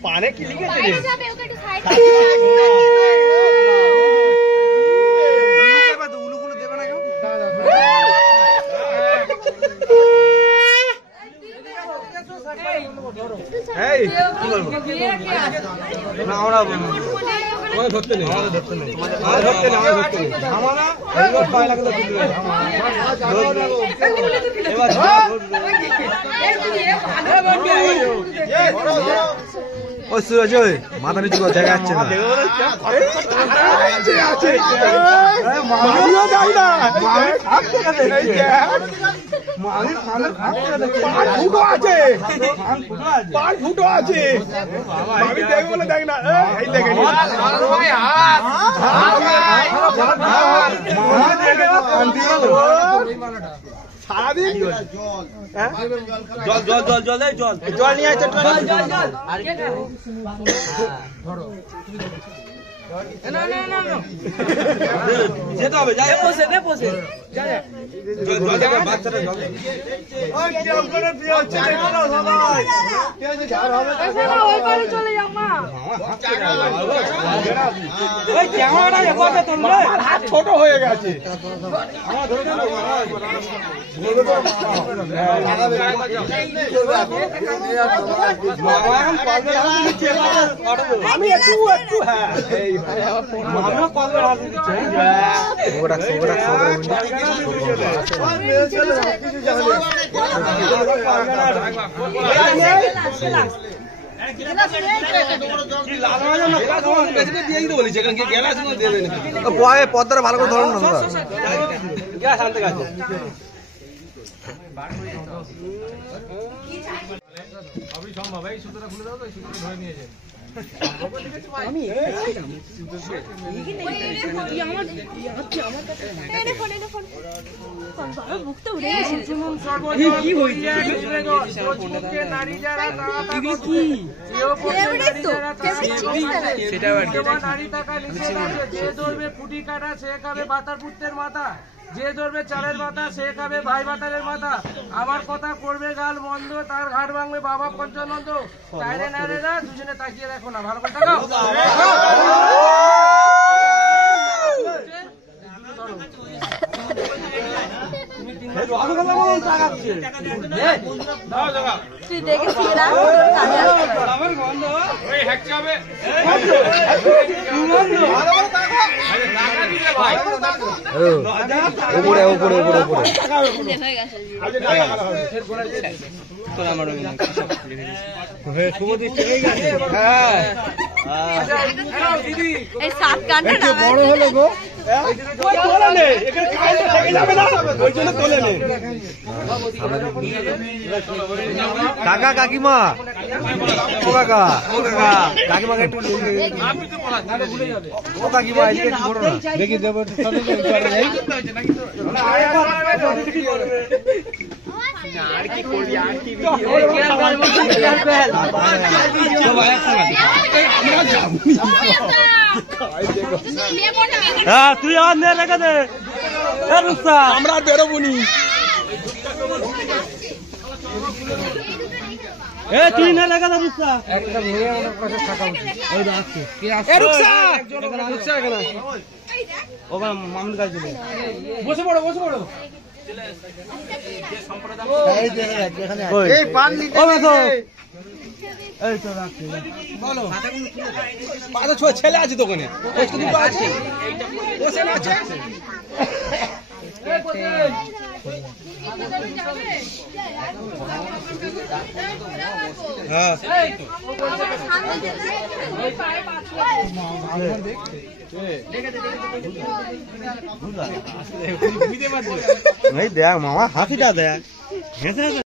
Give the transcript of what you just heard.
पाने की लिखे थे ধরতে নেই ও সুরজ ওই মাথা নিচু করে দেখা যাচ্ছে সারাদিন জল জল জল জল জল জল নিয়ে আসছে যেতে হবে যাই বসে দে বসে বাচ্চাটা জল হাত ছোট হয়ে গেছে আমি একটু একটু হ্যাঁ পদ্মাটা ভালো করে ধরুন না সম্ভব এই সুতোটা খুলে দাও তো এই সুতোটা ধরে নিয়ে যায় ফুটি কাটা সে খাবে বাতার পুত্রের মাথা যে ধরবে চালের মাথা সে খাবে ভাই বাতারের মাথা আমার কথা করবে গাল মন্দ তার ঘাট ভাঙবে বাবা পঞ্চানন্দ তাইরে না রে না দুজনে তাকিয়ে দেখো না ভালো করে তাকাও উপরে উপরে উপরে উপরে বড় হলো গো কাকা কাকিমা ও কাকা ও কাকা কাকিমাকে একটু ও কাকিমা দেখি দেবো আর কি করবি আর কি তুই আর নে রেখে দে আমরা বেরোবনি তুই না লাগা না রুকসা একটা মেয়ে অনেক কাছে থাকা উচিত ওই আসছে কে আসছে রুকসা রুকসা এখানে ও মামুন কাজ দিলে বসে পড়ো এই যে এখানে এই পান নিতে ও দেখো এই তো রাখছি বলো পাঁচ ছয় ছেলে আছে দোকানে একটু দুটো আছে বসে না যাচ্ছে এই কোথায় হ্যাঁ দেখ মামা হাসিটা দেখ